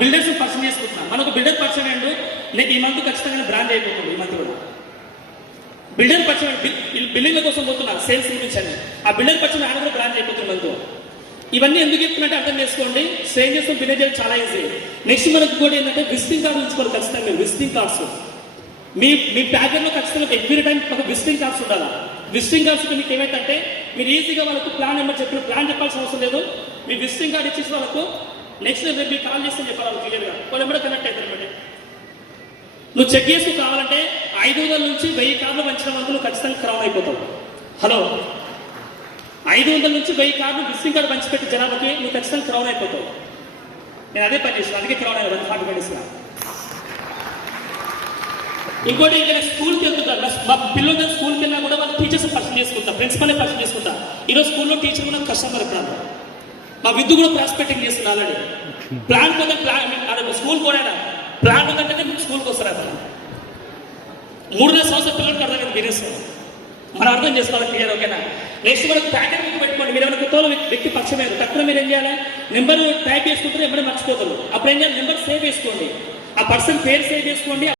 Builders పరిచయం చేసుకుంటున్నాం. మనకు బిల్డర్ పరిచయం అండి, నేను ఈ మంత్ ఖచ్చితంగా బ్రాండ్ అయిపోతుంది. ఈ మంత్ కూడా బిల్డర్ పరిచయం, బిల్డింగ్ల కోసం పోతున్నా సేల్స్ చూపించండి. ఆ బిల్డర్ పరిచయం ఆయన కూడా బ్రాండ్ అయిపోతుంది మనతో. ఇవన్నీ ఎందుకు చెప్తున్నట్టే అర్థం చేసుకోండి. స్ట్రేంజర్స్ బిల్డర్ చేయడం చాలా ఈజీ. నెక్స్ట్ మనకు కూడా ఏంటంటే విజిటింగ్ కార్డు ఉంచుకోవాలి ఖచ్చితంగా. మీరు విజిటింగ్ కార్డ్స్ మీ ప్యాకెట్లో ఖచ్చితంగా ఎవ్రీ టైం ఒక విజిటింగ్ కార్డ్స్ ఉండాలి. విజిటింగ్ కార్డ్స్ మీకు ఏమైతే మీరు ఈజీగా వాళ్ళకు ప్లాన్ నెంబర్ చెప్పిన ప్లాన్ చెప్పాల్సిన అవసరం లేదు. మీ విజిటింగ్ కార్డు ఇచ్చేసి వాళ్ళకు నెక్స్ట్ మీరు కాల్ చేస్తే చెప్పాలి వాళ్ళు క్లియర్గా. వాళ్ళు ఎప్పుడో కనెక్ట్ అవుతారు అనమాట. నువ్వు చెక్ చేస్తూ కావాలంటే 500 నుంచి 1000 కార్డులు పంచిన వరకు నువ్వు ఖచ్చితంగా క్రౌన్ అయిపోతావు. హలో, 500 నుంచి 1000 కార్డులు విజిటింగ్ కార్డు పంచిపెట్టి జనాభాకి నువ్వు ఖచ్చితంగా క్రౌన్ అయిపోతావు. నేను అదే పని చేస్తాను, అందుకే క్రౌన్ అయ్యాను 140 పనిస్తున్నా. ఇంకోటి ఇక్కడ స్కూల్కి వెళ్తుంటారు. మా పిల్లలు స్కూల్కి వెళ్ళినా కూడా వాళ్ళు టీచర్స్ పరిచయం చేసుకుంటారు, ప్రిన్సిపల్ని పరిచయం చేసుకుంటారు. ఈరోజు స్కూల్లో టీచర్ కూడా కస్టమర్ ఎప్పుడు మా విద్య కూడా ప్రాస్పెక్టింగ్ చేస్తున్నా ఆల్రెడీ. ప్లాన్ పోతే స్కూల్ కూడా ప్లాన్ ఉందంటే స్కూల్కి వస్తారు. అతను 3 సంవత్సరాల పిల్లలకి అర్థం బిజినెస్ మనం అర్థం చేసుకోవాలి క్లియర్. ఓకేనా? నెక్స్ట్ మనకు ప్యాకెట్ బుక్ పెట్టుకోండి. మీరు ఏమైనా కొత్త వ్యక్తి పరిచయం అయ్యారు, తక్కువ మీరు ఏం చేయాలి, నెంబర్ టైప్ చేసుకుంటారు, ఎప్పుడైనా మర్చిపోతారు. అప్పుడు ఏం చేయాలి, నెంబర్ సేవ్ చేసుకోండి, ఆ పర్సన్ పేరు సేవ్ చేసుకోండి.